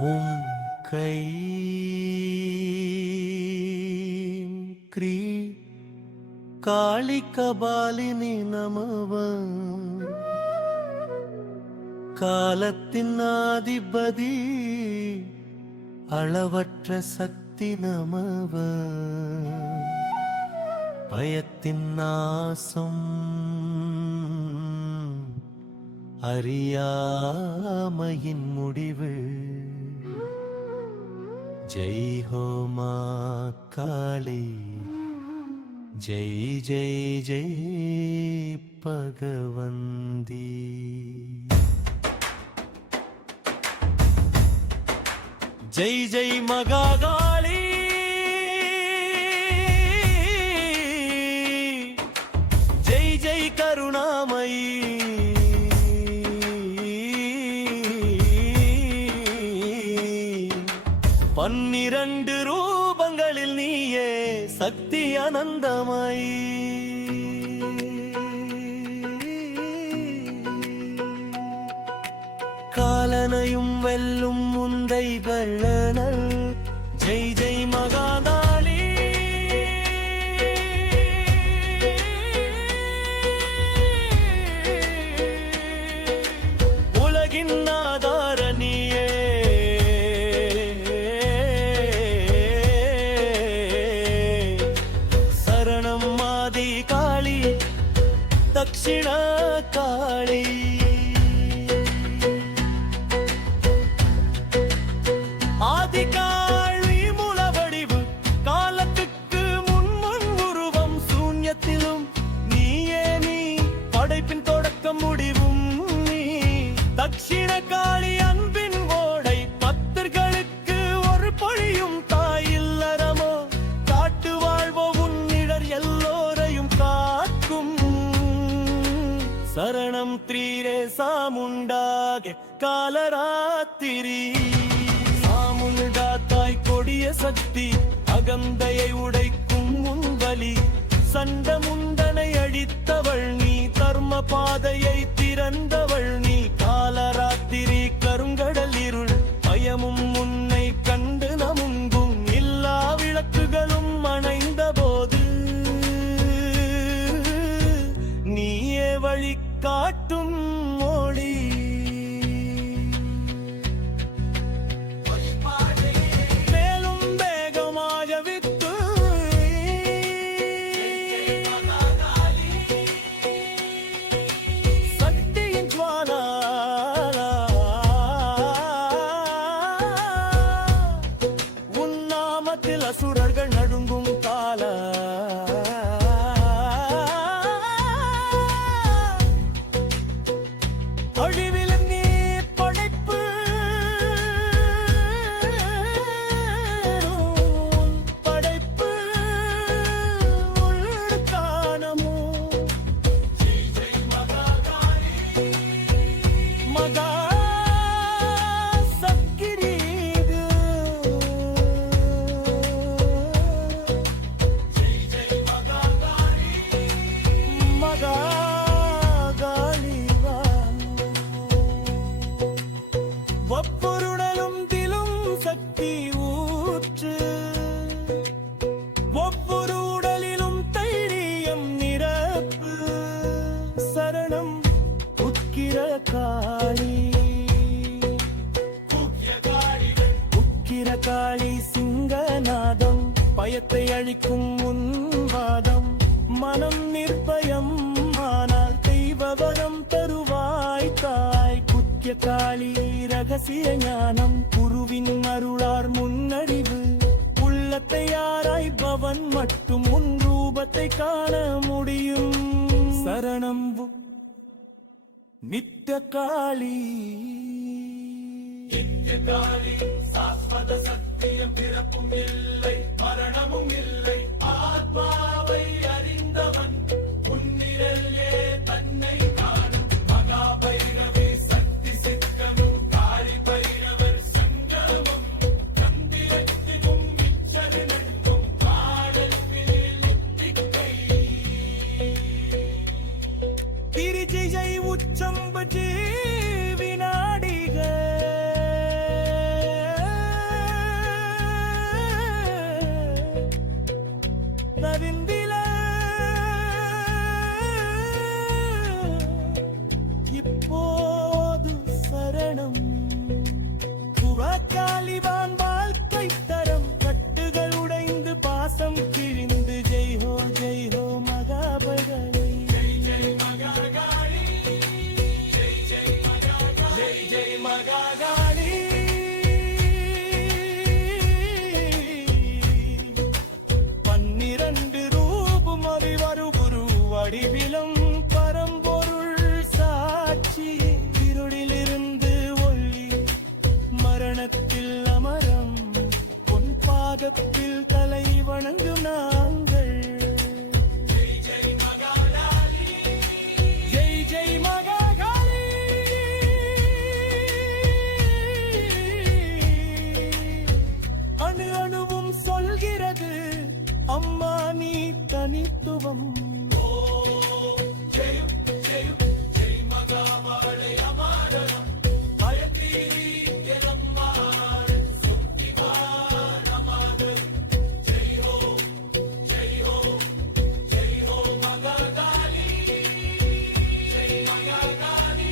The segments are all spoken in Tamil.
ஓம் கை க்ரீ காளி கபாலினி நமவ காலத்தின் ஆதிபதி அளவற்ற சக்தி நமவ பயத்தின் நாசம் அறியாமையின் முடிவு ஜெய் ஹோ மா காளி ஜெய் ஜெய் ஜெய் பகவந்தி ஜெய் ஜெய் மகாகாளி ஜெய் ஜெய் கருணாமயி பன்னிரண்டு ரூபங்களில் நீயே சக்தி அனந்தமாய் காலனையும் வெல்லும் முந்தை வெள்ளனல் ஜெய் ஜெய் மகாகாளி உலகின் ஆதார நீயே தக்ஷிண காளி ஆதிகாளி மூலவடிவு காலத்துக்கு முன் உருவம் சூன்யத்திலும் நீயே நீ படைப்பின் தொடக்கம் முடிவும் நீ தக்ஷிண காளி அன்பின் ஓடை பக்தர்களுக்கு ஒரு பொழியும் தாயில்லறமோ காட்டு வாழ்வோ உன்னிடர் எல்லோரையும் காக்கும் சரணம் த்ரீரே சாமுண்டாகே காலராத்திரி சாமுண்டா தாய் கொடிய சக்தி அகந்தையை உடைக்கும் முன்வலி சண்டமுண்டனை அழித்தவள் நீ தர்ம பாதையை திறந்தவள் நீ காலராத்திரி கருங்கடல் இருள் பயமும் உன்னை கண்டு நமுங்கும் இல்லா விளக்குகளும் அணைந்த போது நீயே வழி காட்டும் மொழி மேலும் வேகமாக வித்து சக்தியின் ஜுவாலா உன் நாமத்தில் அசுரர்கள் நடுங்கும் கால அழிவிலும் நீ படைப்பு படைப்பு காணமோ மகா சக்கிரீது மகா ஒவ்வொருடலும் திலும் சக்தி ஊற்று ஒவ்வொரு உடலிலும் தைரியம் நிரப்பு சரணம் உக்கிர காளி உக்கிர காளி சிங்கநாதம் பயத்தை அழிக்கும் உன்வாதம் மனம் நிர்பயம் ஆனால் தெய்வவரம் தருவாய் தாய் குத்திய காளி ரகசிய ஞானம் குருவின் அருளார் முன்னறிவு உள்ளத்தை யாராய் பவன் மட்டும் உன் ரூபத்தை காண முடியும் சரணம் நித்திய காளி சாஸ்வத சத்தியம் பிறப்பும் இல்லை மரணமும் இல்லை ஆத்மாவை அறிந்தவன் உன்னிரல்லே தன்னை காணும் மகாபைரவி சக்தி சித்தமும் காளி பைரவர் சங்கமம் கந்திரத்தினும் மிச்சரினும் பாடல் பிலித்திக்கை திருஜை உச்சம் பற்றி வினாடிகள் நவிந்தில இப்போது சரணம் புறக்காலிவான் வாழ்க்கை தரம் கட்டுகள் உடைந்து பாசம் கிழிந்து ஜெய் ஹோ மகாபலி ஜெய் ஜெய் மகாகாளி ஜெய் ஜெய் மகாகாளி ஜெய் ஜெய் மகாகாளி ரூபம் அறிவரு குரு வடிவிலும் பரம்பொருள் சாட்சி இருளிலிருந்து ஒளி மரணத்தில் அமரம் பொன் பாதத்தில் தலை வணங்கும் நாங்கள் ஜெய் ஜெய் மகாகாளி ஜெய் ஜெய் மகாகாளி அணு அணுவும் சொல்கிறது அம்மா நீ தனித்துவம் ஜெய் ஜெய் ஜெய் மகாபாளை அமாரணம் பயத்தீரி எலம்மாள் சுத்திவானமாக ஜெய் ஹோ மகாகாளி ஜெய் மகாகாளி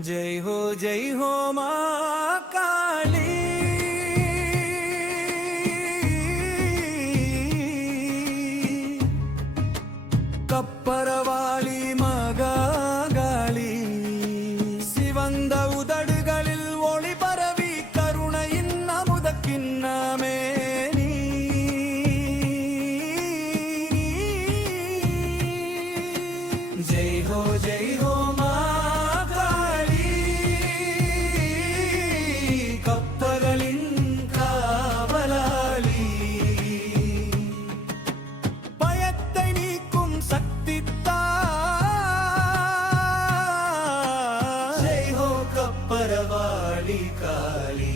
जय हो माँ काली கப்பரவாளி மகாகாளி சிவந்த உதடுகளில் ஒளி பரவி கருணையின் அமுத கிண்ணமே நீ ஜெய் ஹோ பரவாளி காளி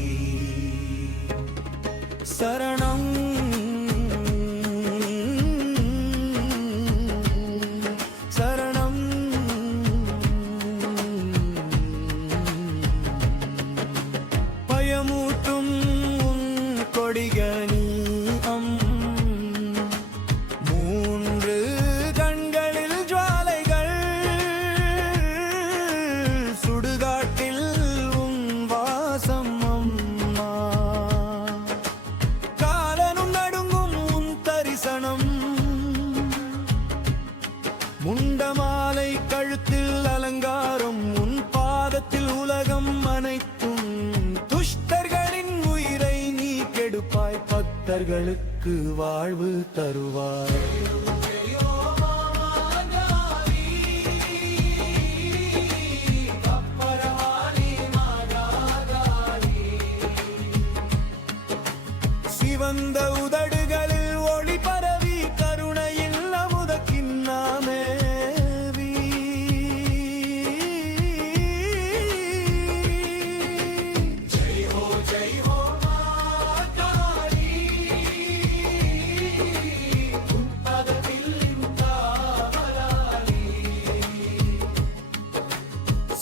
சரணம் சரணம் பயமூட்டும் உன் கொடிகனி மூன்று கண்களில் ஜுவாலைகள் சுடுகாட்டில் முண்டமாலை கழுத்தில் அலங்காரம் உன் பாதத்தில் உலகம் அனைத்தும் துஷ்டர்களின் உயிரை நீ கெடுப்பாய் பக்தர்களுக்கு வாழ்வு தருவாய் சிவந்த உதடுகளில் ஒளி பரவி கருணையில் அமுத கிண்ணமே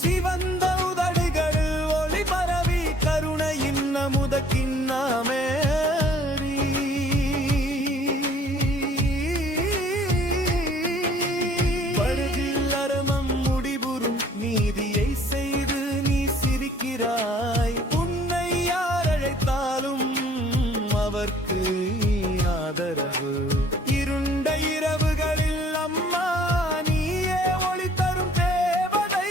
சிவந்த உதடுகளில் ஒளி பரவி கருணையின் அமுத கிண்ணமே படுதில் அரமம் முடிபுறும் நீதியை செய்து நீ சிரிக்கிறாய் உன்னை யார் அழைத்தாலும் அவர்க்கு ஆதரவு இருண்ட இரவுகளில் அம்மா நீயே ஒளி தரும் தேவதை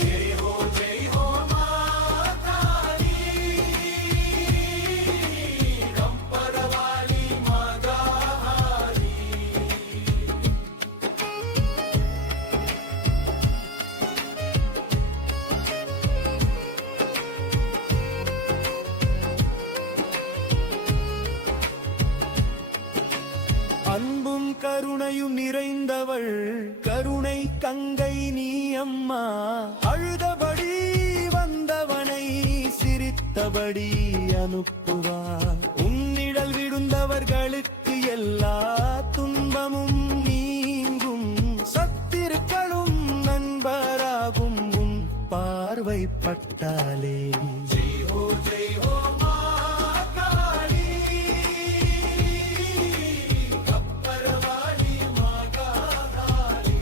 ஜெய் ஹோ மகாகாளி கம்பரவாளி மகாகாளி அன்பும் கருணையும் நிறைந்தவள் கருணை கங்கை நீ அம்மா அழுதபடி வந்தவனை சிரித்தபடி அனுப்புவார் உன் சூழ்ந்தவர்களுக்கு எல்லா துன்பமும் நீங்கும். சத்திருக்களும் நண்பராகும் உன் பார்வைப்பட்டாலே. जय हो माँ काली, खप्पर वाली माँ काली।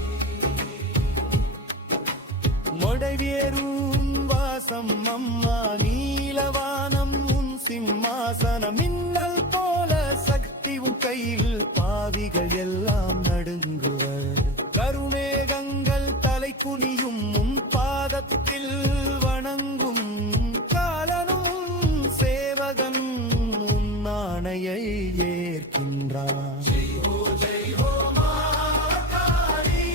மொடைவேறும் வாசம் அம்மா, நீலவானம் உன் சிம்மாசனம். மின்னல் போல சக்தி உன் கையில், பாவிகள் எல்லாம் நடுங்குவர். கருமேகங்கள் தலை குனியும் உன் பாதத்தில் வணங்கும். காலனும் சேவகன் உன் ஆணையை ஏற்கின்றான். जय हो माँ काली,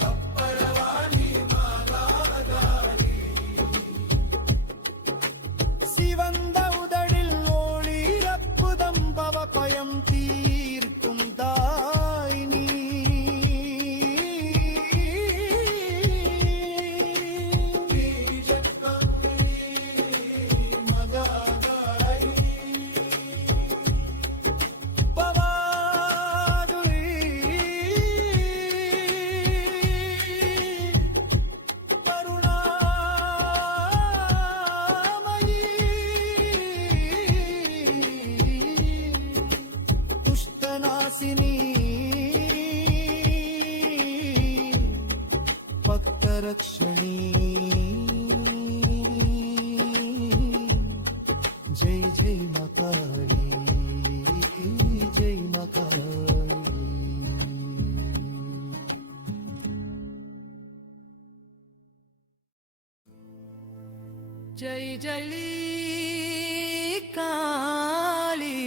खप्पर वाली माँ काली। சிவந்த உதடில் ஒளி அற்புதம் பவ பயம் தீர்க்கும் தாய் நீ. பவாதுரி கருணாமயி, துஷ்டநாசினி, பக்தரக்ஷணி. जय जय माँ काली, जय माँ काली. जय जय काली,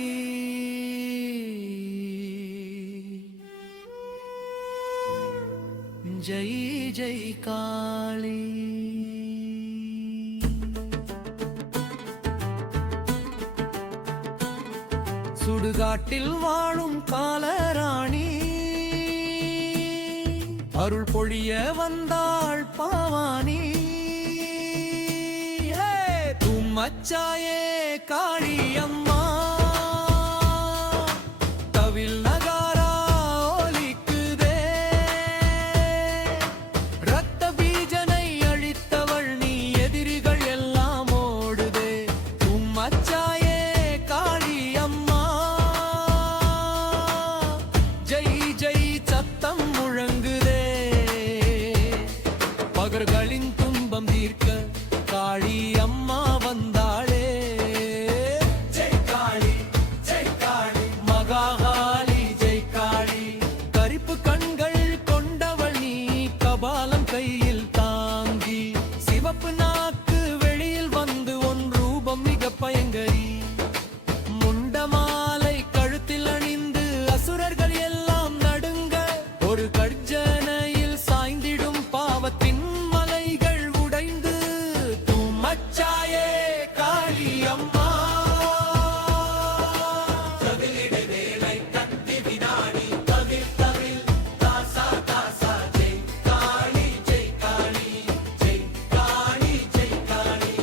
जय जय काली. சுடுகாட்டில் வாழும் காலராணி, அருள் பொழிய வந்தாள் பாவானி. தும்மச்சாயே காளி அம்மா, தவில் நகாரா ஒலிக்குதே. ரத்த பீஜனை அழித்தவள் நீ, எதிரிகள் எல்லாம் ஓடுதே. தும்மச்சாயே காளி அம்மா, ஜெய் ஜெய் சத்தம் முழங்குதே. பகர்களின் துன்பம் தீர்க்க காளி அம்மா வந்தாளே. जय काली, जय काली, மகாகாளி ஜெய் காளி. கரிப்பு கண்கள் கொண்டவள் நீ, கபாலம் கையில் தாங்கி. சிவப்பு நாக்கு வெளியில் வந்து உன் ரூபம் மிக பயங்கரி. முண்டமாலை கழுத்தில் அணிந்து அசுரர்கள் எல்லாம் நடுங்க. ஒரு கர்ஜனையில் சாய்ந்திடும் பாவத்தின் மலைகள் உடைந்து. தும்மச்சாயே காளி அம்மா, தவிலிடை வேலை கத்தி வினாடி, தவில் தவில் தாசா தாசா. जय काली, जय काली, जय काली, जय काली।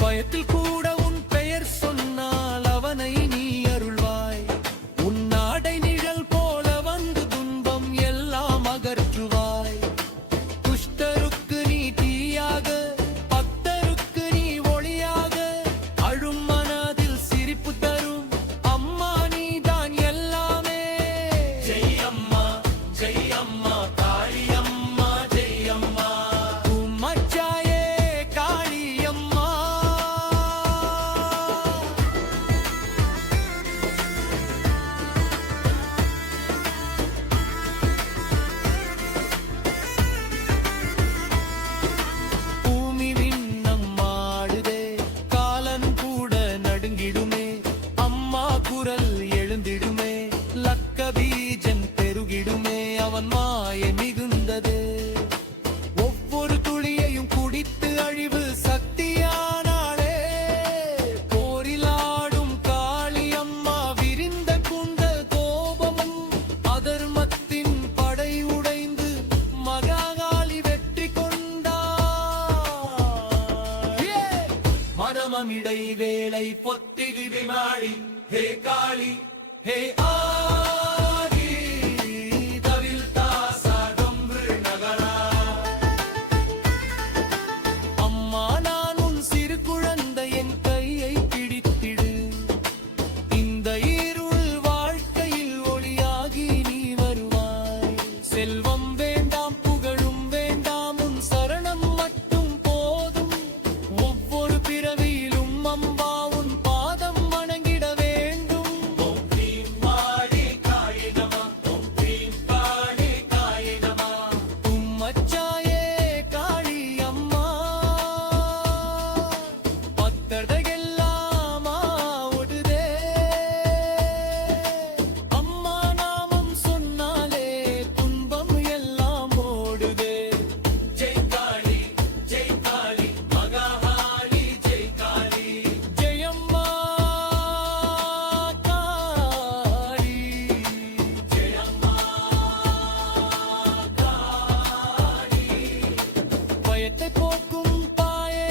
பயத்தில் கூட உன் பெயர் சொன்னால் அவனை நீ அருள்வாய். உன் நாடை நிழல் போல வந்து துன்பம் எல்லாம் அகற்றுவாய். முழக்கமிடை வேளை பொத்திகு விமாடி ஹே காளி ஹே ஆதி தவில் தாசா டொம்பு நகரா அம்மா நான் உன் சிறு குழந்தை என் கையை பிடித்திடு இந்த இருள் வாழ்க்கையில் ஒளியாகி நீ வருவாய் செல்வம் வேண்டாம் புகழும் வேண்டாம் உன் சரணம் மட்டும் போதும் ஒவ்வொரு பிறவியிலும் அம்பா உன் பாதம் வணங்கிட வேண்டும் ஓம் க்ரீம் காளி காயே நம ஓம் க்ரீம் காளி காயே நம உம்மச்சாயே காளி அம்மா பக்தர்களெல்லாம் ஓடுதே அம்மா நாமம் சொன்னாலே துன்பம் எல்லாம் ஓடுதே ஜெய் காளி மகாகாளி ஜெய் காளி ஜெயம்மா காளி ஜெயம்மா காளி பயத்தை போக்கும் பாயே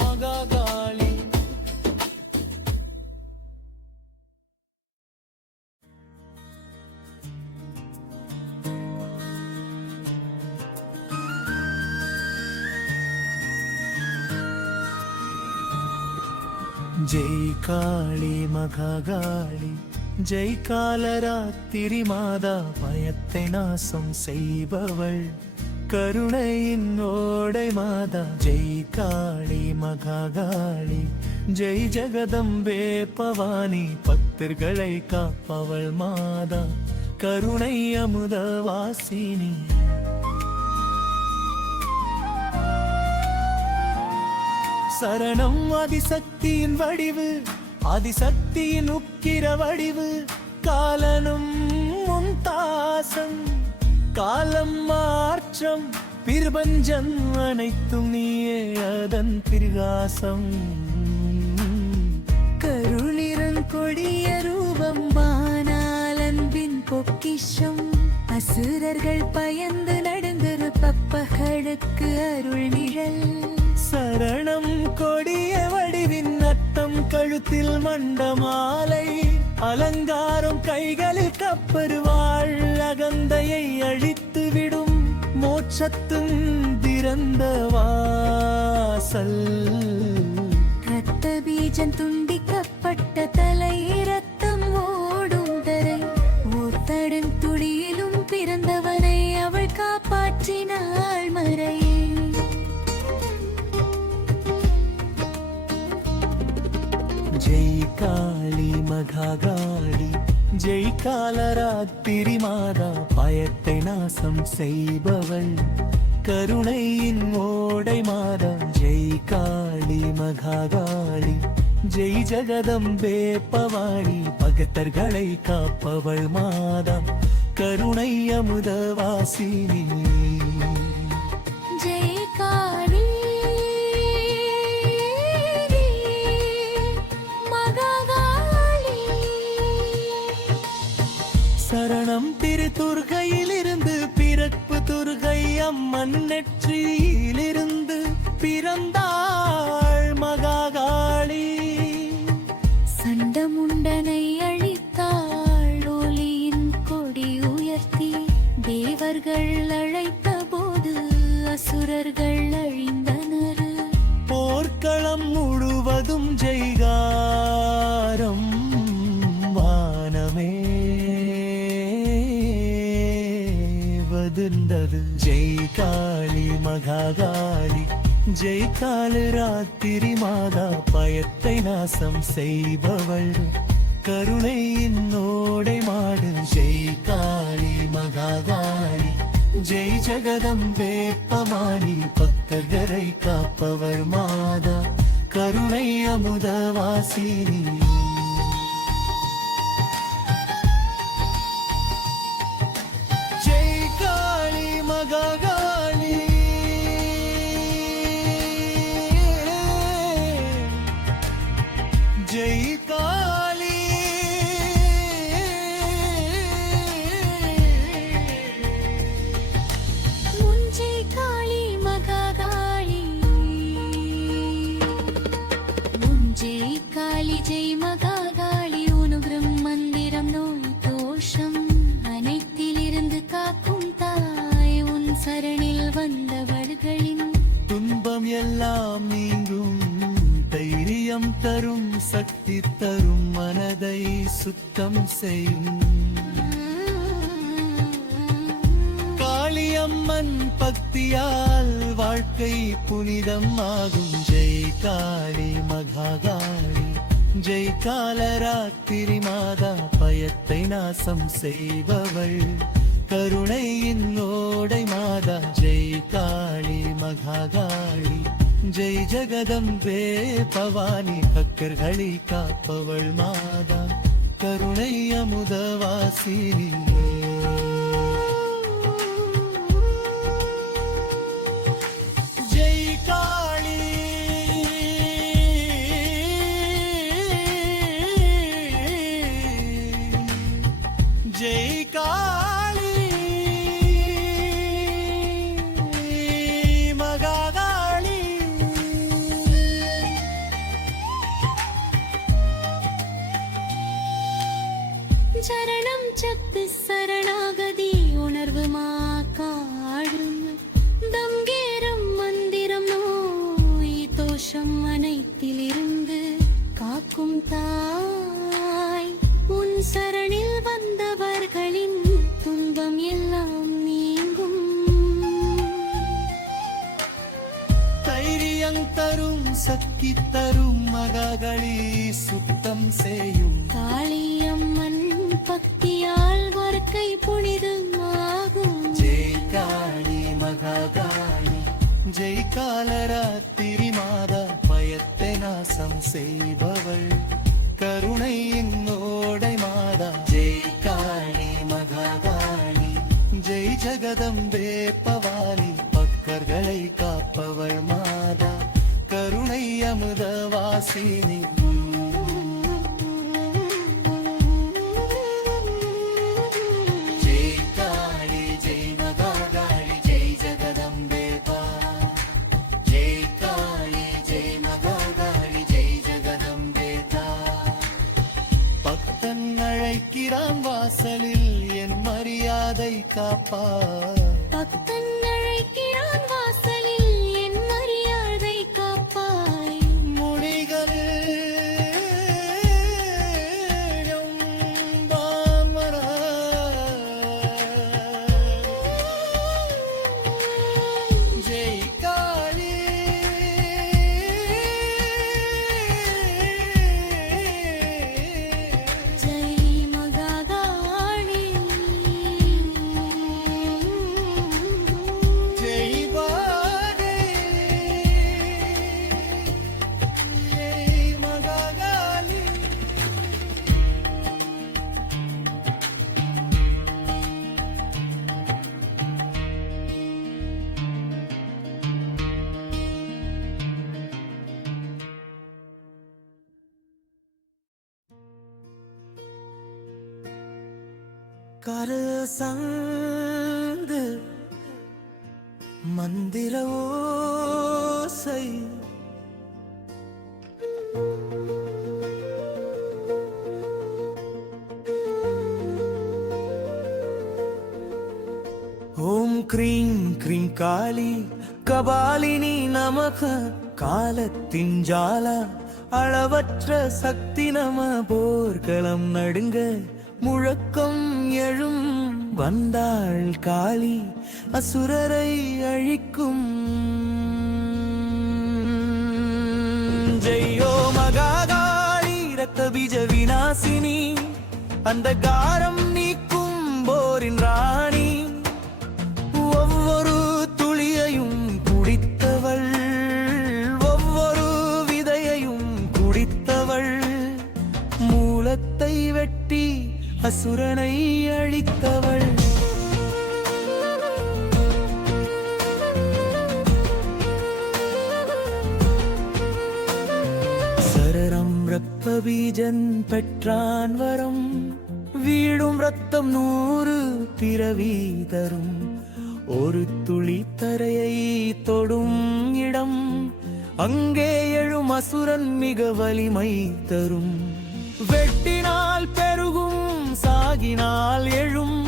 மகாகாளி ஜெய் காளி மகாகாளி ஜெய் காலராத்திரி மாதா பயத்தை நாசம் செய்பவள் கருணையின் ஓடை மாதா ஜெய் காளி மகாகாளி ஜெய் ஜெகதம்பே பவானி பக்தர்களை காப்பவள் மாதா கருணை அமுத வாசினி சரணம் ஆதிசக்தியின் வடிவு ஆதிசக்தியின் உக்கிர வடிவு காலனும் மும்தாசம் காலம் மாற்றம் பிரபஞ்சம் அனைத்தும் நீயே அதன் பிரகாசம் கருளிரன் கொடிய ரூபம் வானால் அன்பின் பொக்கிஷம் அசுரர்கள் பயந்து நடுங்குறு பப்பகளுக்கு அருள் நிழல் சரணம் கொடிய வடிவின் அர்த்தம் கழுத்தில் மண்டமாலை அலங்காரம் கைகளில் கப்பருவாள் அகந்தையை அழித்து விடும் மோட்சத்தும் திறந்த வாசல் ரத்த பீஜம் துண்டிக்கப்பட்ட தலை ரத்தம் ஓடும் தரை ஓர்த்தடன் துளியிலும் பிறந்தவனை அவள் காப்பாற்றினாள் மறையே ஜெய் காளி மகாகாளி ஜெய் காலராத்திரி மாதா பயத்தை நாசம் செய்பவள் கருணையின் ஓடை மாதா ஜெய் காளி மகாகாளி ஜெய் ஜெகதம்பே பவானி பக்தர்களை காப்பவள் மாதா கருணை அமுத வாசினி ஜெய் காளி மகாகாளி சரணம் திருத்துர்கையிலிருந்து பிறப்பு துர்கை அம்மன் நெற்றியிலிருந்து பிறந்தாள் மகாகாளி சண்டமுண்டனை அழித்தாள் ஒளியின் கொடி உயர்த்தி தேவர்கள் அழைத்த போது அசுரர்கள் அழிந்தனர் போர்க்களம் முழுவதும் ஜெய்காரம் வானமே வதிர்ந்தது ஜெய் காளி மகாகாளி ஜெய் காலராத்திரி மாதா பயத்தை நாசம் செய்பவள் கருணையின் ஓடை மாடு ஜெய் காளி மகாகாளி ஜெய் ஜெகதம்பே பவானி பக்தர்களை காப்பவர் மாதா கருணை அமுத வாசினி ஜெய் காளி மகாகாளி ஜெய் காளி முஞ்சை காளி மகாகாளி தரும் சக்தி தரும் மனதை சுத்தம் செய்யும் காளியம்மன் பக்தியால் வாழ்க்கை புனிதம் ஆகும். ஜெய் காளி மகாகாளி ஜெய் காலராத்திரி மாதா பயத்தை நாசம் செய்பவள் கருணையின் ஓடை மாதா. ஜெய் காளி மகாகாளி ஜெய் ஜெகதம்பே பவானி பக்கர்களை காப்பவள் மாதா கருணை அமுதவாசினி. ஜெய் காளி ஜெய் காளி மகாகாளி. சரணம் சக்தி சரணாகதி உணர்வு மாக்காடும் தங்கேரம் மந்திரம் நோய் தோஷம் அனைத்திலிருந்து காக்கும் தாய். உன் சரணில் வந்தவர்களின் துன்பம் எல்லாம் நீங்கும். தைரியம் தரும் சக்தி தரும் மகாகாளி சுத்தம் செய்யும் காளியம்மன் பக்தியால் வாழ்க்கை புனிதமாகும். ஜெய் காளி மகாகாளி ஜெய் காலராத்திரி மாதா பயத்தை நாசம் செய்பவள் கருணை என்னோடை மாதா. ஜெய் காளி மகாகாளி ஜெய் ஜெகதம்பே பவானி பக்தர்களை காப்பவள் மாதா கருணை அமுதவாசினி. ஜெய் காளி ஜெய் மகாகாளி ஜெய் ஜெகதம்பே பா. ஜெய் காளி ஜெய் மகாகாளி ஜெய் ஜெகதம்பே தா. பக்தன் அழைக்கிறான் வாசலில் என் மரியாதை காப்பார். பக்தன் அழைக்கிறான் வாசலில் என் மரியாதை காப்பாய். ஜெய் காளி ஜெய் மகாகாளி ஜெய் பாடி ஜெய் மகாகாளி. கரசந்து மந்திர ஓசை ஓம் க்ரீம் க்ரீம் காளி கபாலினி நமக காலத்தின் ஜாலா அளவற்ற சக்தி நம போர்க்களம் நடுங்க முழக்கம் எழும் வந்தாள் காளி அசுரரை அழிக்கும். ஜெய்யோ மகாகாளி ரத்த பீஜ விநாசினி அந்த காரம் நீக்கும் போரின் ராணி. ஒவ்வொரு துளியையும் குடித்தவள் ஒவ்வொரு விதையையும் குடித்தவள் மூலத்தை வெட்டி அசுரனை அழித்தவள். சரரம் ரத்த பீஜன் பெற்றான் வரம் வீடும் ரத்தம் 100 பிறவி தரும். ஒரு துளி தரையை தொடும் இடம் அங்கே எழும் அசுரன் மிக வலிமை தரும். வெட்டினால் பெருகும் சாகினால் எழும்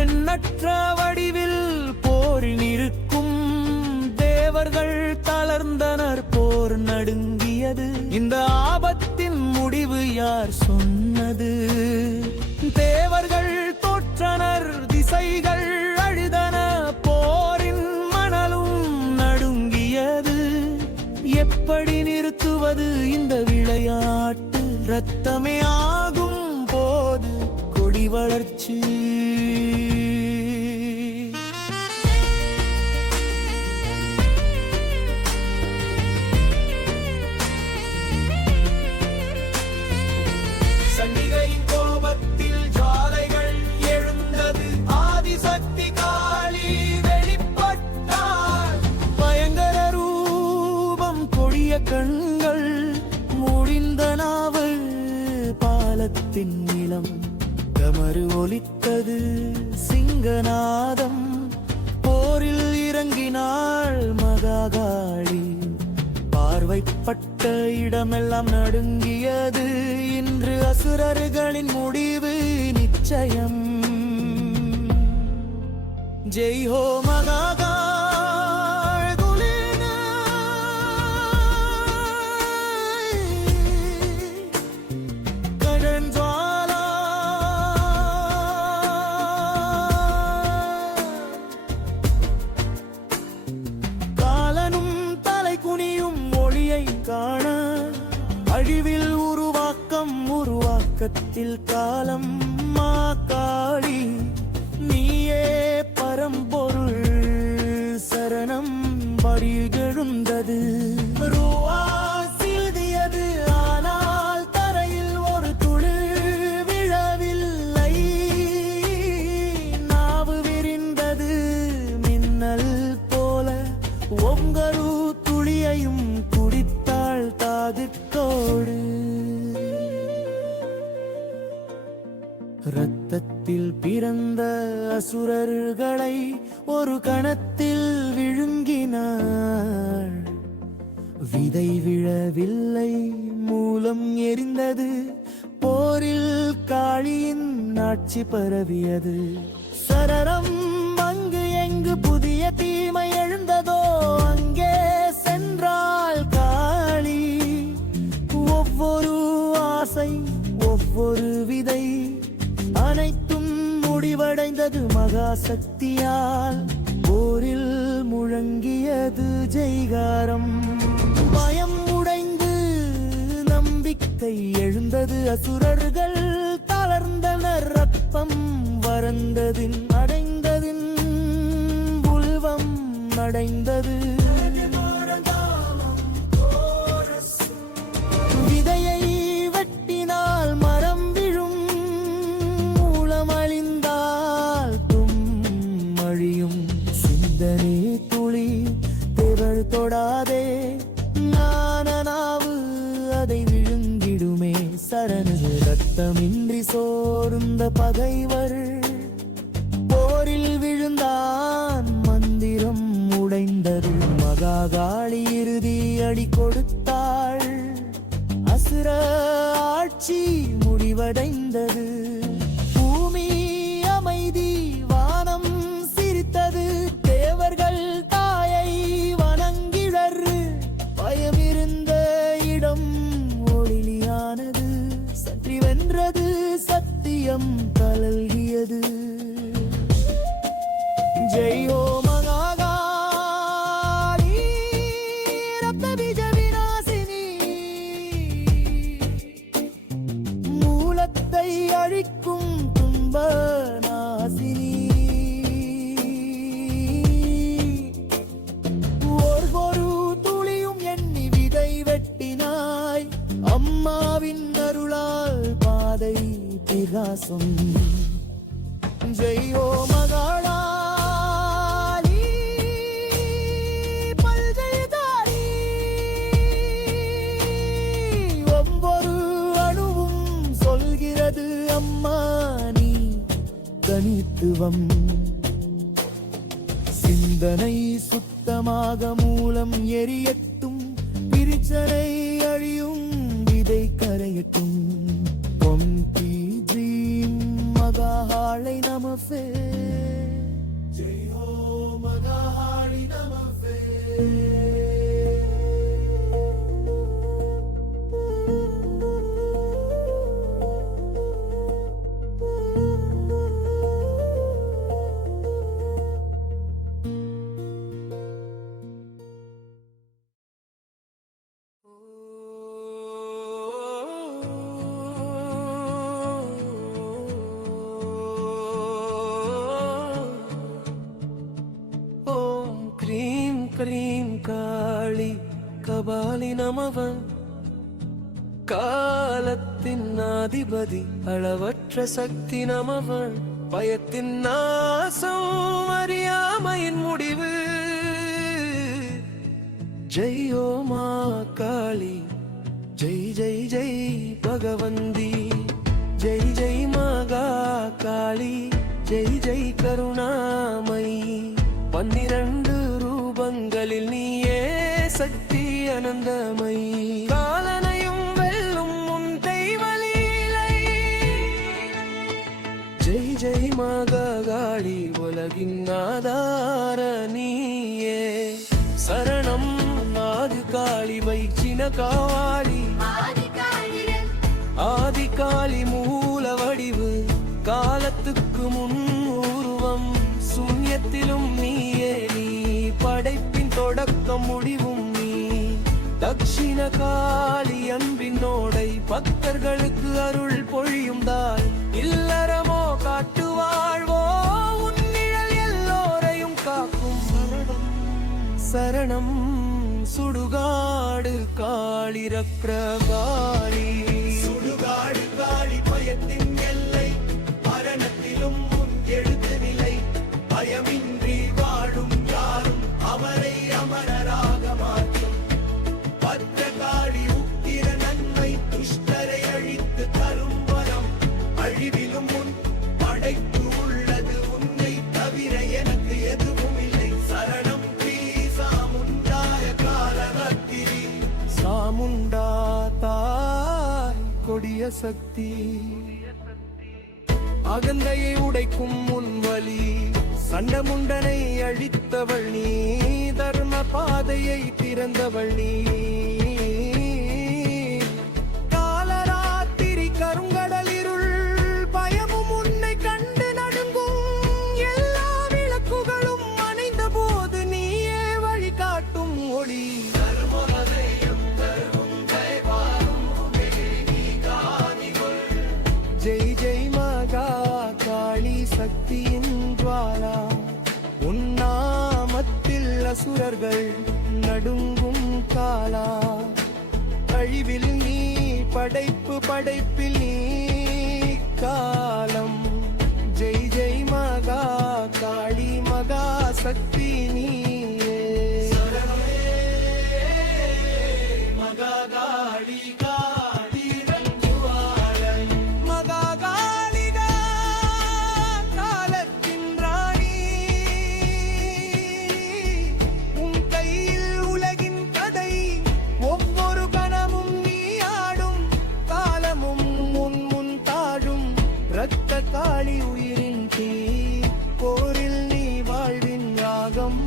எண்ணற்ற வடிவில் போரில் இருக்கும். தேவர்கள் தளர்ந்தனர் போர் நடுங்கியது இந்த ஆபத்து யார் சொன்னது? தேவர்கள் தோற்றனர், திசைகள் அழுதன, போரின் மணலும் நடுங்கியது. எப்படி நிறுத்துவது இந்த விளையாட்டு? ரத்தமே ஆகும் போது கொடி வளர்ச்சி. சண்டிகையின் கோபத்தில் ஜுவாலைகள் எழுந்தது. ஆதிசக்தி காளி வெளிப்பட்டாள். பயங்கர ரூபம், கொடிய கண்கள், முடிந்த நாவல், பாலத்தின் நிலம். கமறு ஒலித்தது, சிங்கநாதம். போரில் இறங்கினாள் மகாகாளி. பார்வைப்பட்ட இடமெல்லாம் நடுங்கியது. இன்று அசுரர்களின் முடிவு நிச்சயம். ஜெய் ஹோ மகாகாள் குலினா. கடன்ஜுவாலா. காலனும் தலை குனியும் ஒளியை காண. அழிவில் உருவாக்கம், உருவாக்கத்தில் காலம். மாகாளி நீயே பரம்பொருள், சரணம் வழிகெழுந்தது. ரூவா சிந்தியது, ஆனால் தரையில் ஒரு துளி விழவில்லை. நாவு விரிந்தது மின்னல் போல. ஒவ்வொரு துளியையும் குடித்தாள் தாதிற்கோடு. இரத்தத்தில் பிறந்த அசுரர்களை ஒரு கணத்தில் விழுங்கினாள். விதை விழவில்லை, மூலம் எரிந்தது. போரில் காளியின் ஆட்சி பரவியது. சரரம் அங்கு எங்கு புதிய தீமை எழுந்ததோ, அங்கே சென்றாள் காளி. ஒவ்வொரு ஆசை, ஒவ்வொரு விதை, அனைத்தும் முடிவடைந்தது மகாசக்தியால். போரில் முழங்கியது ஜெய்காரம். பயம் உடைந்து நம்பிக்கை எழுந்தது. அசுரர்கள் தளர்ந்தனர், ரத்தம் வறந்ததின் அடைந்ததின் உள்வம் அடைந்தது. விதையை வெட்டினால் மரம் விழும், மூலம் அழிந்தால் அழியும். சிந்தனை துளி தேவள் தொடாதே, நாவு அதை விழுங்கிடுமே. சரணு ரத்தமின்றி சோர்ந்த பகைவர். போரில் விழுந்தான், மந்திரம் உடைந்தது. மகாகாளி இறுதி அடி கொடுத்தாள். அசுர ஆட்சி முடிவடைந்தது. பூமி அமைதி, வானம் சிரித்தது. தேவர்கள் தாயை வணங்கினர். பயமிருந்த இடம் ஒளியானது. சற்றி வென்றது சத்தியம், கலல்கியது. ஜெய் ஹோ மகாகாளி, ரத்த பீஜ விநாசினி. மூலத்தை அழிக்கும் துன்ப நாசினி. ஒரு துளியும் எண்ணி விதை வெட்டினாய். அம்மாவின் அருளால் பாதை பிரகாசம். ஜெய் ஹோ மகாளி, பல்ஜெய்தாரி. ஒவ்வொரு அணுவும் சொல்கிறது, அம்மா நீ தனித்துவம். சிந்தனை சுத்தமாக, மூலம் எரியட்டும். பிரிச்சனை அழியும், விதை கரையட்டும். பொங்கி ட்ரீம் மகாளை நமஃபே. ஜெய் ஹோ மகாளி நமஃபே. க்ரீம் காளி கபாலி நமவன் காலத்தின் அதிபதி அளவற்ற சக்தி நமவன் பயத்தின் நாசம் அறியாமையின் முடிவு ஜெயோ மா காளி ஜெய் ஜெய் ஜெய் பகவந்தி ஜெய் ஜெய் மகா காளி ஜெய் ஜெய் கருணாமயி 12 ரூபங்களில் நீயே சக்தி அனந்தமயி காலனையும் வெல்லும் உன் தெய்வலீலை ஜெய் ஜெய் மகா காளி உலகின் ஆதார நீயே சரணம் ஆதி காளி வைச்சின காளி ஆதி காளி மூல வடிவு காலத்துக்கு முன் உருவம் சூன்யத்திலும் நீயே நீ படைப்பின் தொடக்கம் முடிவும் நீ தக்ஷிண காளி அன்பினோடை பக்தர்களுக்கு அருள் பொழியும் தாய் இல்லறமோ காட்டு வாழ்வோ உன்னிழல் எல்லோரையும் காக்கும் சரணம் சுடுகாடு காளி ரக்ரகாளி சுடுகாடு காளி பயத்தின் எல்லை மரணத்திலும் முன் எழுத்து நிலை பயமின்றி வாழும் யாரும் அவரை அமரராக மாற்றும் பத்ரகாளி உக்கிர நன்மை துஷ்டரை அழித்து தரும் வரம் அழிவிலும் முன் படைப்பு உள்ளது உன்னை தவிர எனக்கு எதுவும் இல்லை சரணம் ஸ்ரீ சாமுண்டாய காலவர்த்தினி சாமுண்டா தாய் கொடிய சக்தி அகந்தையை உடைக்கும் முன்வலி சண்டமுண்டனை அழித்தவள் நீ தர்ம பாதையை திறந்தவள் நீ காலராத்திரி கருங்கடலிருள் பயமும் உன்னை கண்டு நடுங்கும் எல்லா விளக்குகளும் அணைந்த போது நீயே வழிகாட்டும் ஒளி ஜெய் ஜெய் மகா காளி சக்தியின் ஜுவாலா உன்னாமத்தில் அசுரர்கள் நடுங்கும் காலா அழிவில் நீ படைப்பு படைப்பில் நீ காலம் ஜெய் ஜெய் மகா காளி மகா சக்தி நீயே மகா காளி காளி உயிரின் தீ போரில் நீ வாழ்வின் ராகம்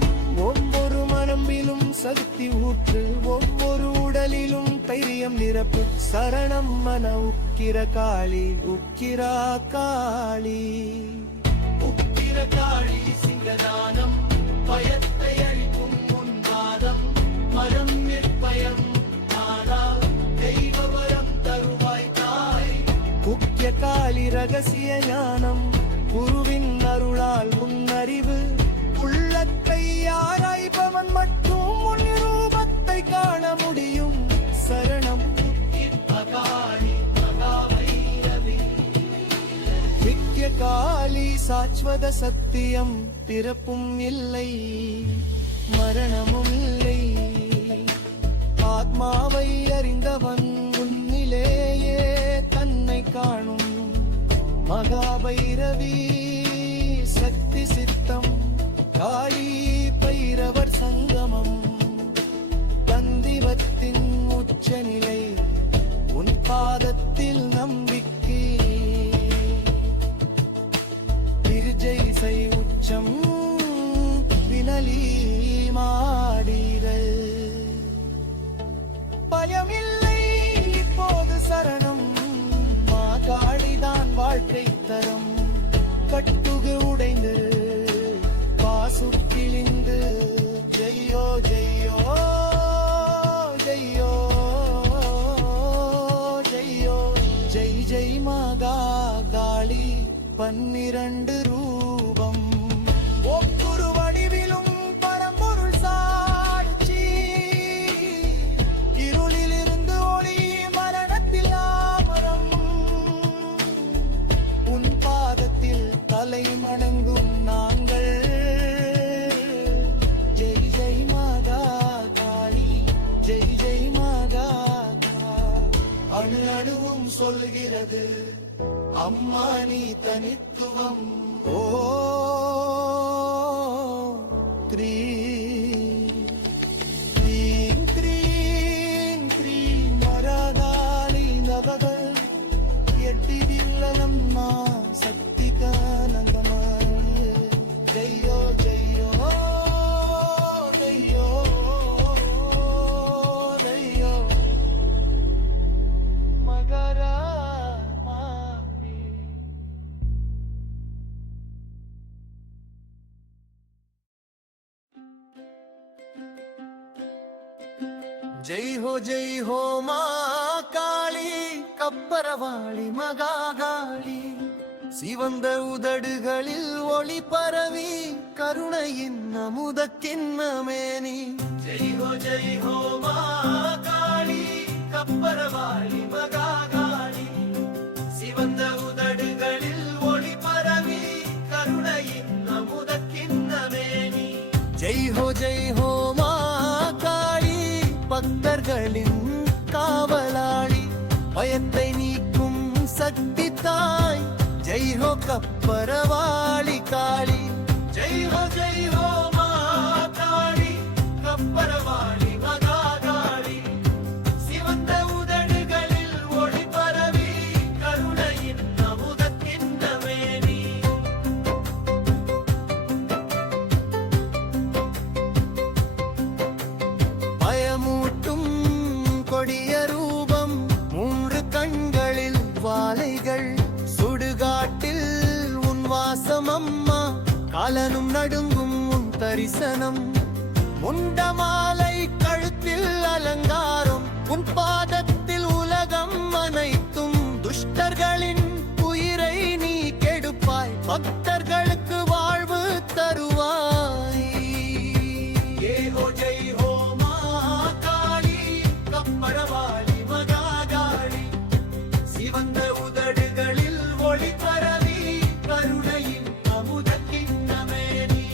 ஒவ்வொரு மனம்பிலும் சக்தி ஊற்று ஒவ்வொரு உடலிலும் தைரியம் நிரப்பு சரணம் மன உக்கிர காளி உக்கிரா காளி உக்கிர காளி சிங்கதானம் பயத்தை அழிக்கும் உன்வாதம் மரம் நிற்பயம் ஆனா தெய்வவரம் தருவாய் தாய் முக்கிய காளி ரகசிய ஞானம் குருவின் அருளால் முன்னறிவு உள்ளத்தை ஆராய்பவன் மட்டும் உன் ரூபத்தை காண முடியும் சரணம் காளி மகாவைரவி முக்கிய காளி சாஸ்வத சத்தியம் பிறப்பும் இல்லை மரணமும் இல்லை ஆத்மாவை அறிந்தவன் உன்னிலேயே தன்னை காணும் மகாபைரவி சக்தி சித்தம் காளி பைரவர் சங்கமம் தந்திவத்தின் உச்சநிலை உன் பாதத்தில் நம்பிக்கை திருஜெய்சை உச்சம் வினலி மாடிகள் பயமில்லை இப்போது சரணம் காளிதான் வாழ்க்கை தரம் கட்டுக வணங்கும் நாங்கள். ஜெய் ஜெய் மாதா காளி, ஜெய் ஜெய் மாதா காளி. அணு அணுவும் சொல்கிறது அம்மா நீ தனித்துவம். ஓ க்ரீம் க்ரீம் க்ரீம் க்ரீம் மரதாளி நவகள் எட்டிதில்ல நம்மா சக்திகானந்தமா. ஜெய்யோ ஜெய்யோ ஜெய்யோ ஜெய்யோ மகரா மாரி. ஜெய் ஹோ மா காளி, கப்பரவாளி மகாகாளி. சிவந்த உதடுகளில் ஒளி பரவி கருணையின் அமுத கிண்ணமேனி. ஜெய் ஹோ மா காளி, கப்பரவாளி மகாகாளி. சிவந்த உதடுகளில் ஒளி பரவி கருணையின் அமுத கிண்ணமேனி. ஜெய் ஹோ மா காளி, பக்தர்களின் காவலாளி. பயத்தை நீக்கும் சக்தி தாய். ஜெய் ஹோ கப்பரவாளி காளி. ஜெய் ஹோ மா காளி, கப்பரவாளி மகாகாளி. சிவந்த உதடுகளில் ஒளி பரவி கருணையின் அமுத கிண்ணமேனி. பயமூட்டும் கொடிய ரூபம், 3 கண்களில் வாலைகள். சுடுகாட்டில் உன் வாசம் அம்மா, காலனும் நடுங்கும் உன் தரிசனம். முண்டமாலை கழுத்தில் அலங்காரம், உன் பாதத்தில் உலகம் அனைத்தும். துஷ்டர்களின் உயிரை நீ கெடுப்பாய், பக்தர்களுக்கு வாழ்வு தருவாய். ஜெய் ஹோ மா காளி, கப்பரவாளி மகாகாளி. சிவந்த உதடுகளில் ஒளி பரவி கருணையின் அமுத கிண்ணமேனி.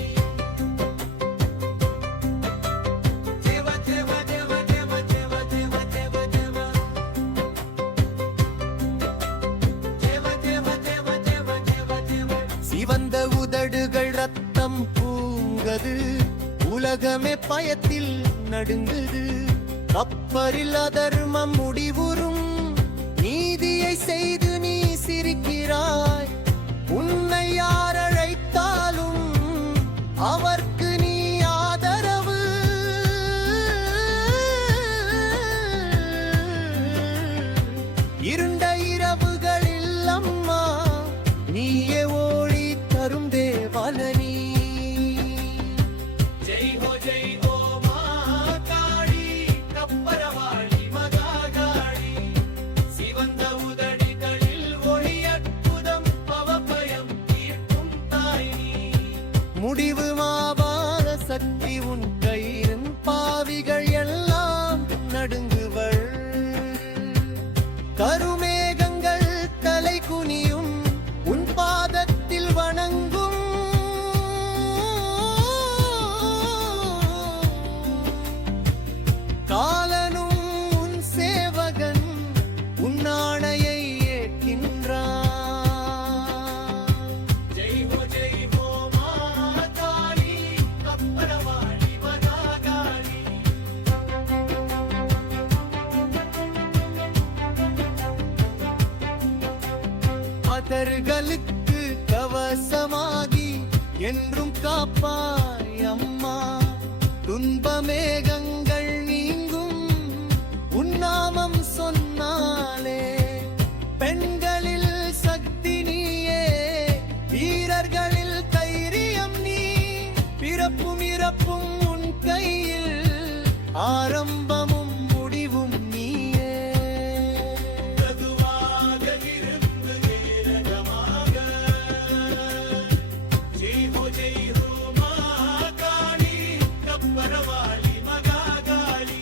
ஜெவ ஜெவ ஜெவ ஜெவ ஜெவ ஜெவ ஜெவ ஜெவ. ஜெவ ஜெவ ஜெவ ஜெவ ஜெவ ஜெவ. சிவந்த உதடுகள் ரத்தம் பூங்கது, உலகமே பயத்தில் நடுங்குது. கப்பரில் அதர்மம் முடிவுறும், நீதியை செய்து நீ சிரிக்கிறாய். உன்னை யார் அழைத்தாலும் அவர்க்கு நீ ஆதரவு. இருண்ட இரவுகளில் அம்மா நீயே ஓடி தரும் தேவாலனி. ஜெய் ஹோ மா காளி, கப்பரவாளி மகாகாளி. சிவந்த உதடுகளில் ஒளி அற்புதம், பவபயம் தீர்க்கும் தாய் நீ. முடிவு மாவாத சக்தி உன் கையின், பாவிகள் எல்லாம் நடுங்குவள். கருமேகங்கள் தலை குனியும், உன் பாதத்தில் வணங்கும். காலனும் உன் சேவகன், உன் ஆணையை ஏற்கின்றான். ஜெய் ஹோ மா காளி, கப்பரவாளி மகாகாளி. அதர்களுக்கு கவசமாகி என்றும் காப்பாய் அம்மா. துன்பமேகங்கள் நீங்கும் உன்னாமம் சொன்னாலே. பெண்களில் சக்தி நீயே, வீரர்களில் தைரியம் நீ. பிறப்பும் இறப்பும் உன் கையில், ஆரம்பமும் முடிவும் நீயே. மெதுவாக இருந்து வேகமாக. ஜெய் ஹோ மா காளி, கப்பரவாளி மகாகாளி.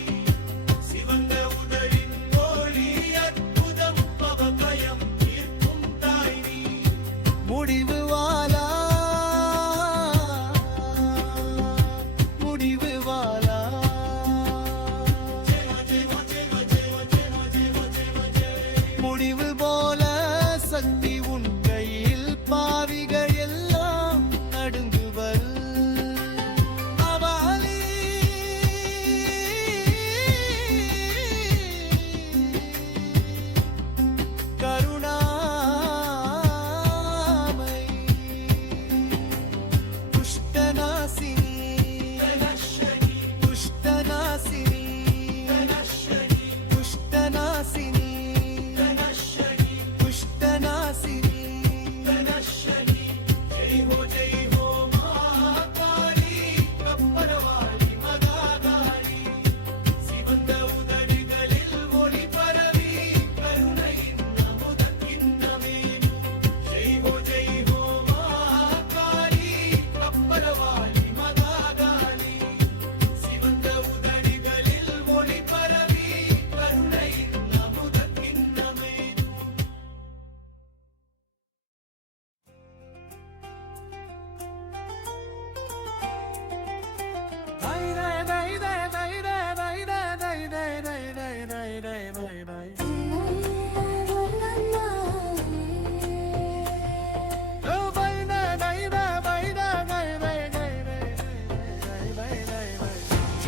சிவந்த உதடின் ஒளி அற்புதம், பவபயம் தீர்க்கும் தாய் நீ. முடிவு வாலா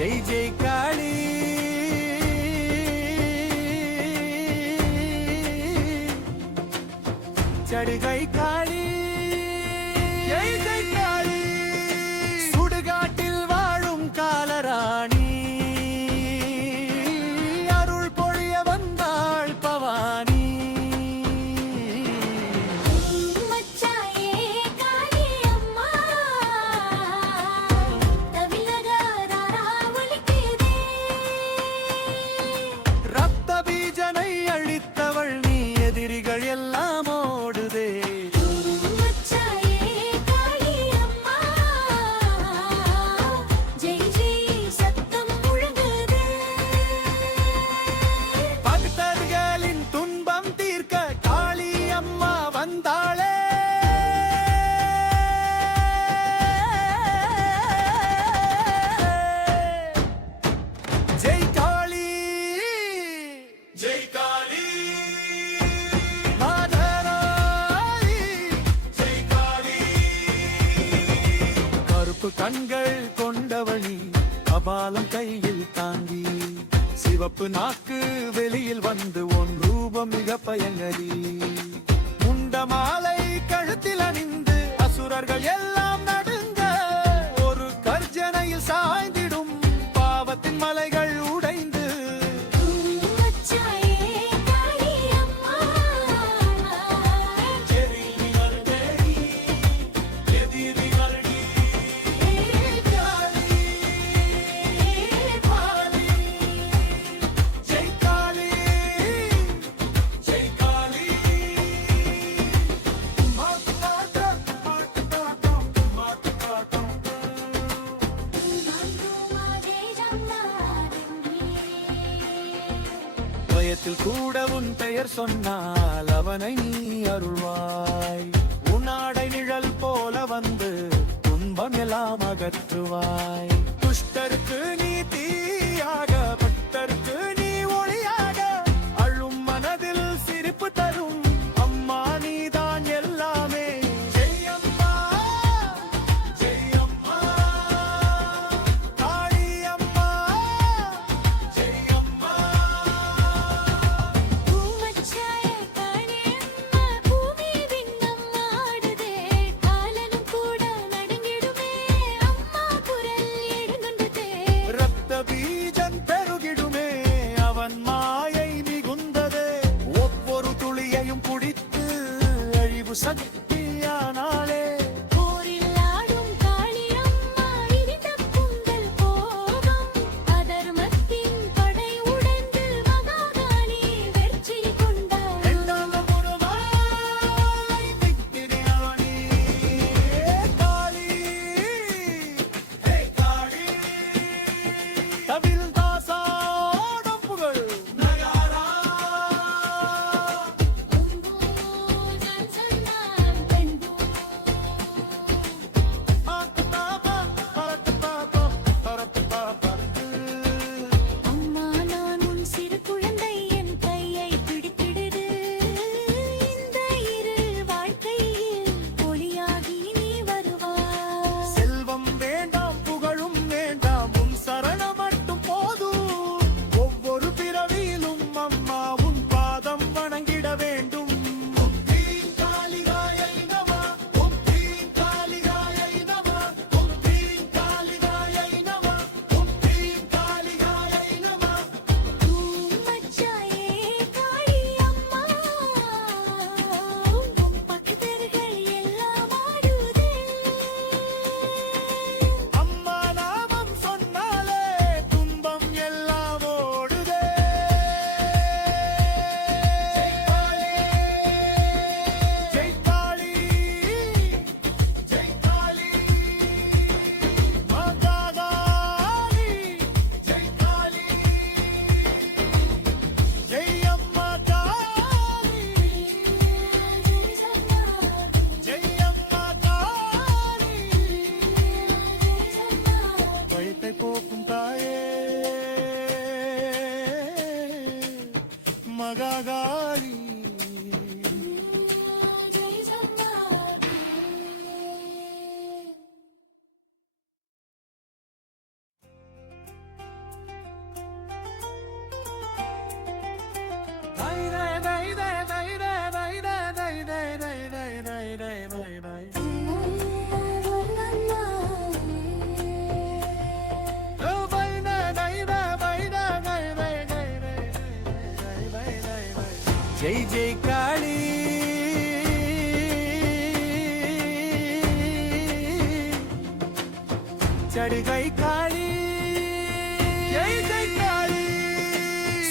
ஜெய் ஜெய் காளி சடுகை காளி ஜெய் ஜெய் காளி சுடுகாட்டில் வாழும் காலராணி அருள் பொழிய வந்தாள் பவானி மச்சாயே காளி அம்மா தவிலகாரா ஒலிக்குதே ரத்த பீஜனை அழித்தவள் நீ எதிரிகள் எல்லாம் ஓடுதே மச்சாயே காளி அம்மா ஜெய் ஜெய் சத்தம் முழங்குதே பக்தர்களின் துன்பம் தீர்க்க காளி அம்மா வந்தாளே ஜெய் காளி ஜெய் காளி மாதராளி ஜெய் காளி கருப்பு கண்கள் கொண்டவளி கபாலம் கையில் தாங்கி சிவப்பு நாக்கு வெளியில் வந்து உன் ரூபம் மிக பயங்கரி முண்ட மாலை கழுத்தில் அணிந்து அசுரர்கள் எல்லாம் நடுங்க ஒரு கர்ஜனையில் சாய்ந்திடும் பாவத்தின் மலைகள் உடைந்து மச்சாயே காளி அம்மா எதிரிகள் தேடி எதிரிகள் ஜெய் காளி ஜெய் காளி பயத்தில் கூட உன் பெயர் சொன்னால் அவனை நீ அருள்வாய் உன்னாடை நிழல் போல வந்து துன்பம் எல்லாம் அகற்றுவாய் துஷ்டருக்கு நீ தீயாக பக்தருக்கு நீ ஒளியாக அழும் மனதில் சிரிப்பு தரும் அம்மா நீதான் எல்லாமே ஜெய் அம்மா ஜெய் அம்மா காளி அம்மா ஜெய் அம்மா மச்சாயே காளி அம்மா பூமி விண்ணம் ஆடுதே காலனும் கூட நடுங்கிடுமே அம்மா குரல் எழுந்துண்டதே ரத்த பீஜன் பெருகி ஜெய் ஜெய் காளி சடுகை காளி ஜெய் ஜெய் காளி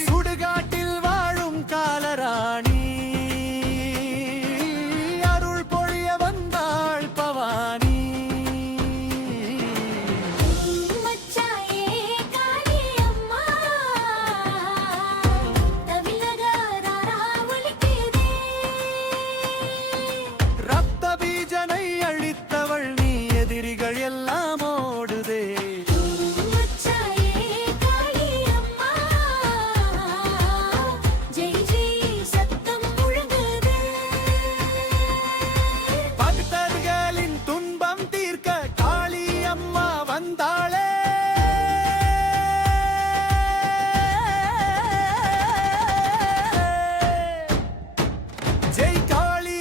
சுடுகாட்டில் வாழும் காலராணி அருள் பொழிய வந்தாள் பவானி மச்சாயே காளி அம்மா தமிழகராரா ஒலிக்குதே ரத்த பீஜனை அழித்தவள் நீ எதிரிகள் எல்லாம் ஓடுதே மச்சாயே காளி அம்மா ஜெய் ஜெய் சத்தம் முழங்குதே பக்தர்களின் துன்பம் தீர்க்க காளி அம்மா வந்தாளே ஜெய் காளி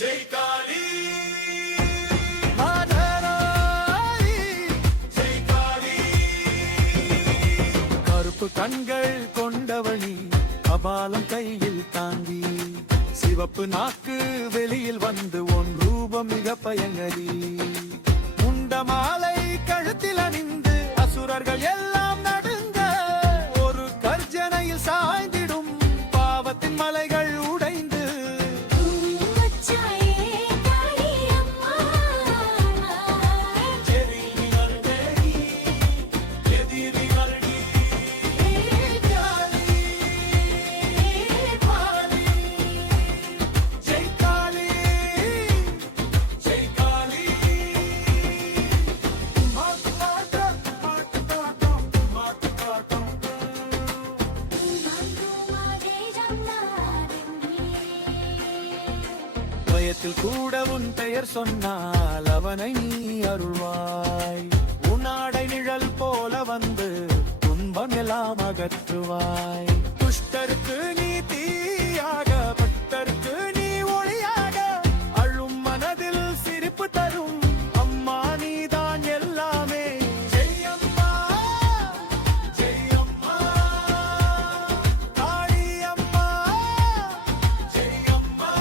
ஜெய் காளி மாதராயி ஜெய் காளி கருப்பு கண்கள் கொண்டவளி கபாலம் கையில் தாங்கி சிவப்பு நாக்கு வெளியில் வந்து உன் ரூபம் மிக பயங்கரி முண்ட மாலை கழுத்தில் அணிந்து அசுரர்கள் எல்லாம் நடுங்க ஒரு கர்ஜனையில் சாய்ந்திடும் பாவத்தின் மலைகள் உடைந்து மச்சாயே காளி அம்மா எதிரிகள் தேடி எதிரிகள் நீ காளி காளி ஜெய் காளி ஜெய் காளி பயத்தில் கூட உன் பெயர் சொன்னால் அவனை நீ அருள்வாய் உன்னாடை நிழல் போல வந்து துன்பம் எல்லாம் அகற்றுவாய் துஷ்டருக்கு நீ தீயாக பக்தருக்கு நீ ஒளியாக அழும் மனதில் சிரிப்பு தரும் அம்மா நீதான் எல்லாமே ஜெய் அம்மா ஜெய் அம்மா காளி அம்மா ஜெய் அம்மா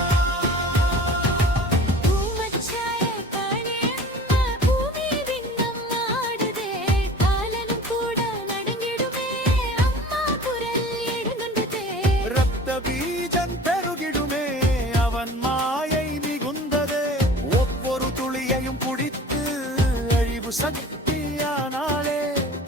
மச்சாயே காளி அம்மா பூமி விண்ணம் ஆடுதே காலனும் கூட நடுங்கிடுமே அம்மா குரல் எழுந்துண்டதே ரத்த பீஜன் பெருகிடுமே அவன் மாயை மிகுந்ததே ஒவ்வொரு துளியையும் குடித்து அழிவு சக்தியானாலே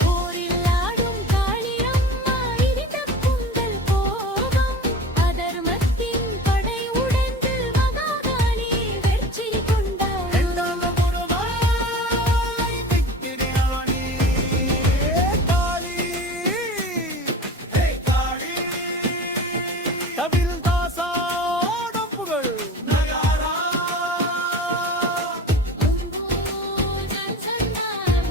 போரில் ஆடும் காளி அம்மா இருண்ட புந்தல் கோபம் அதர்மத்தின் படை உடைந்து மகாகாளி வெற்றி கொண்டாள் எண்ணாத முருகாய் திக்கிரியாணி காளி ஹே காளி தவில் தாசாடும் புகழ் நகாரா ஜன் சன்னாம்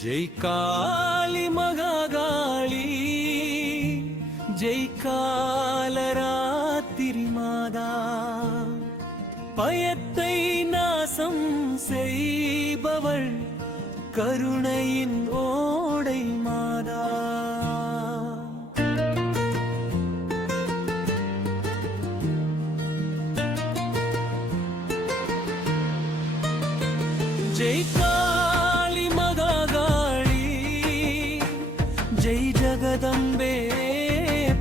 ஜெய் காளி மகாகாளி ஜெய் காலராத்திரி மாதா பயத்தை நாசம் செய்பவள் கருணையின் ஓடை மாதா ஜெய் காளி மகாகாளி ஜெய் ஜகதம்பே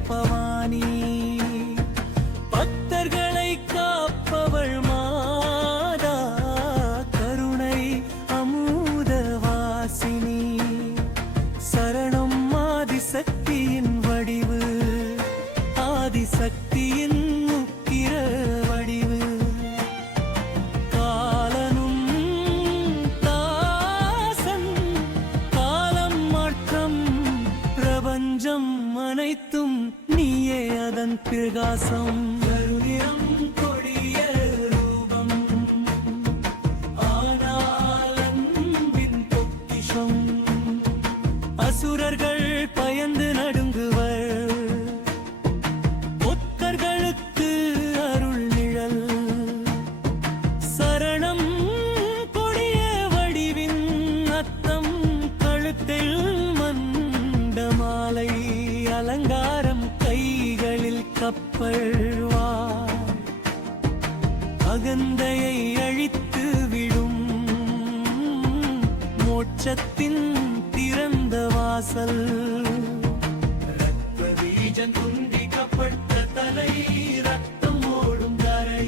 பவானி பக்தர்களை காப்பவள் மாதா கருணை அமுதவாசினி சரணம் ஆதிசக்தியின் வடிவு ஆதிசக்தியின் முக்கிர வடிவு காலனும் தாசன் காலம் மாற்றம் பிரபஞ்சம் அனைத்தும் நீயே அதன் பிரகாசம் கருநிறம் கொடிய ரூபம் ஆனால் அன்பின் பொக்கிஷம் அசுரர்கள் பயந்து நடுங்குவர் புத்தர்களுக்கு அருள் நிழல் சரணம் கொடிய வடிவின் அத்தம் கழுத்தில் மண்டமாலை அலங்காரம் கைகளில் கப்பல்வா அகந்தையை அழித்து விடும் மோட்சத்தின் திறந்த வாசல் ரத்த பீஜம் துண்டிக்கப்பட்ட தலை ரத்தம் ஓடும் கரை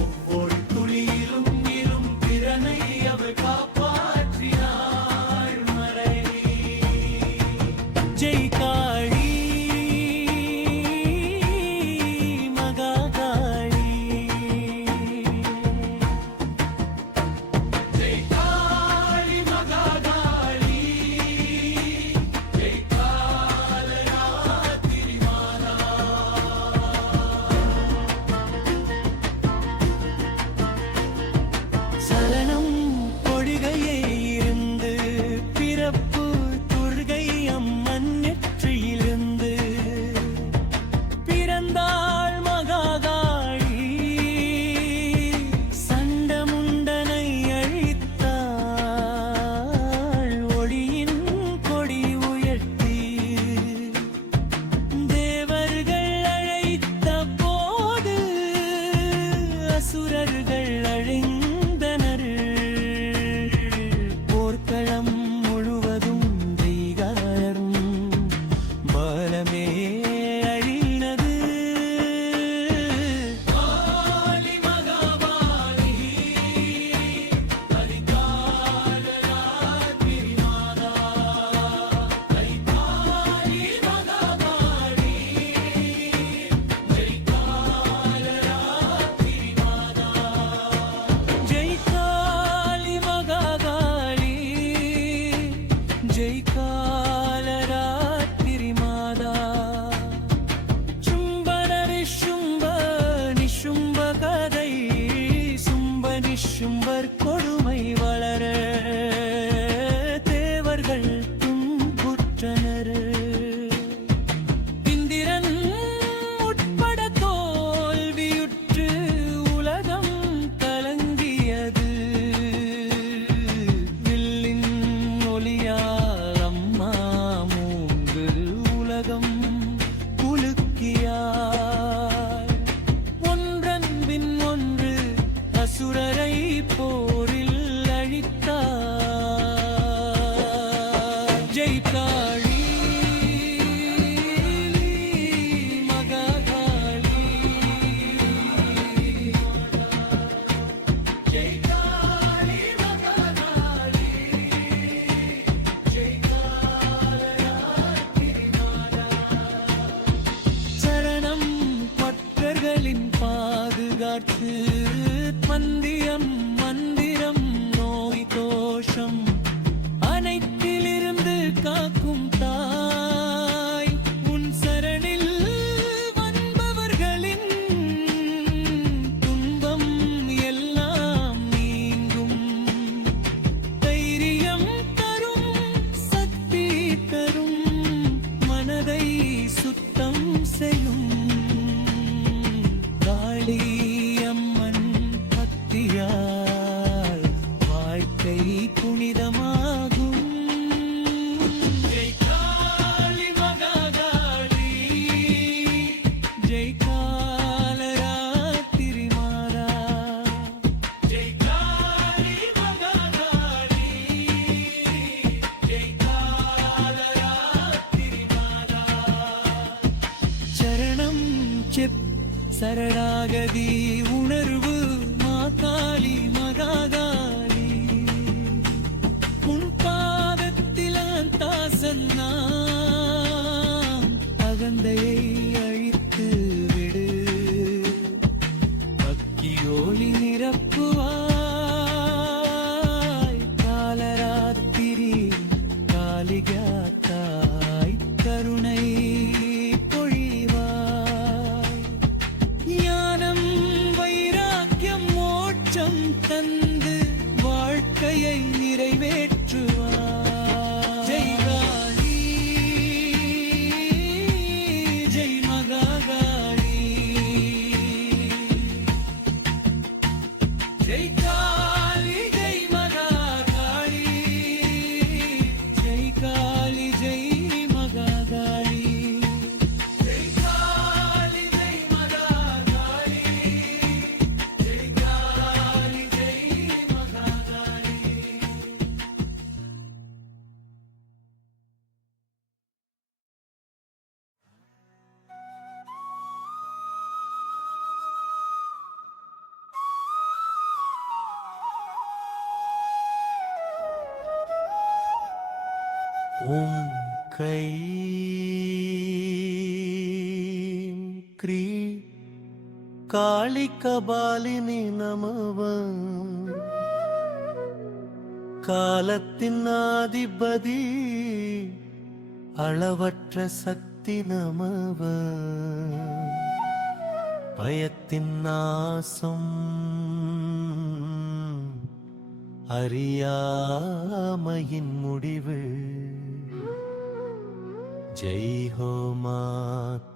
ஒவ்வொரு துளியிலும் இரும் திறனை அவர் காப்பாற்றினாள் மறை ஜெய் காளி மகாகாளி ஜெய் காளி மகாகாளி ஜெய் காலராத்திரி மாதா சரணாகதி உணர்வு மாகாளி மகாகாளி உன் பாதத்தில் தாசன்னா அகந்தையை அழித்து விடு பக்தியோலி நிரப்புவாய் காலராத்திரி காளிகாத்தாய் கருணை தந்து வாழ்க்கையை நிறைவேற்றுவார் ஜெய் காளி ஜெய் மகாகாளி ஜெய் காளி ஜெய் மகாகாளி ஜெய் காளி ஜெய் மகாகாளி ஜெய் காளி ஜெய் மகாகாளி ஜெய் காளி ஓம் கை க்ரீ காளி கபாலினி நமவ காலத்தின் ஆதிபதி அளவற்ற சக்தி நமவ பயத்தின் நாசம் அறியாமையின் முடிவு ஜெய் ஹோ மா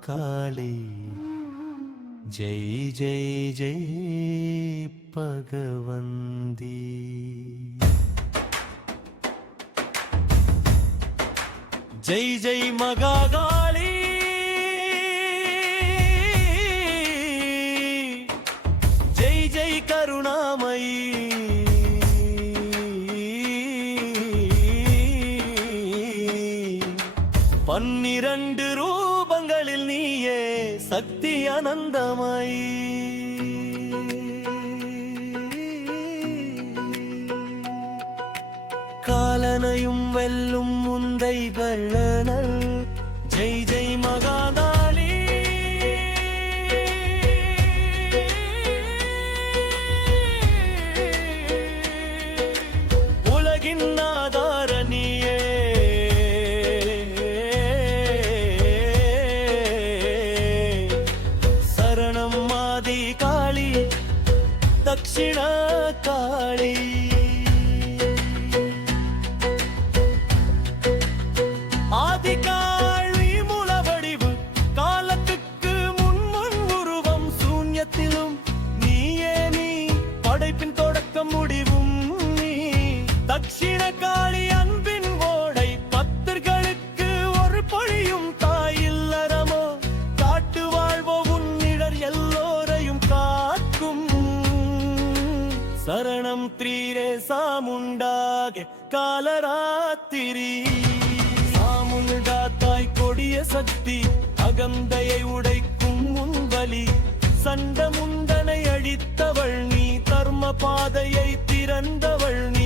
காளி ஜெய் ஜெய் ஜெய் பகவந்தி ஜெய் ஜெய் மகாகாளி ஜெய் ஜெய் கருணாமயி பன்னிரண்டு ரூபங்களில் நீயே சக்தி அனந்தமாய் காலனையும் வெல்லும் முந்தை வெள்ளனல் ஜெய் ஜெய் மகாகாளி உலகின் ஆதாரணியே தக்ஷிண காளி ஆதிகாளி மூல வடிவு காலத்துக்கு முன் உருவம் சூன்யத்திலும் நீயே நீ படைப்பின் தொடக்கம் முடிவும் நீ தக்ஷிண காளி அன்பின் ஓடை பக்தர்களுக்கு ஒரு பொழியும் தாயில்லறமோ காட்டு வாழ்வோ உன்னிடர் எல்லோரையும் காக்கும் சரணம் த்ரீரே சாமுண்டாகே காலராத்திரி சாமுண்டா தாய் கொடிய சக்தி அகந்தையை உடைக்கும் முன்வலி சண்ட முண்டனை அழித்தவள் நீ தர்ம பாதையை திறந்தவள் நீ